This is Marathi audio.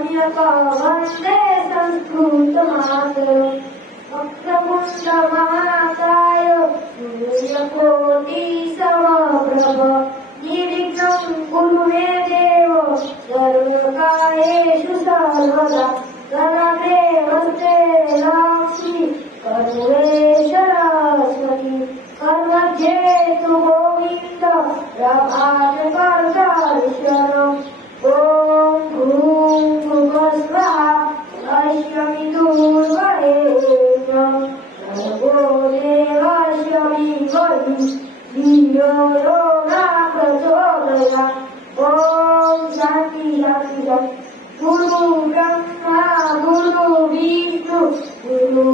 वन्दे संस्कृतमातरम् वक्रतुण्डमहाकाय सूर्यकोटिसमप्रभ निर्विघ्नं कुरु मे देव सर्वकार्येषु सर्वदा गणदेवस्ते लक्ष्मी सर्वेश सरस्वती कर्मध्येतु गोविन्द प्रभातकर्तार्षणम् ॐ भूर्भुवस्वः अश्वमिदुर्वरेण्यं भर्गो देवस्य धीमहि धियो यो न प्रचोदयात् ॐ शान्ति शान्ति शान्ति गुरु ब्रह्मा गुरु विष्णु गुरु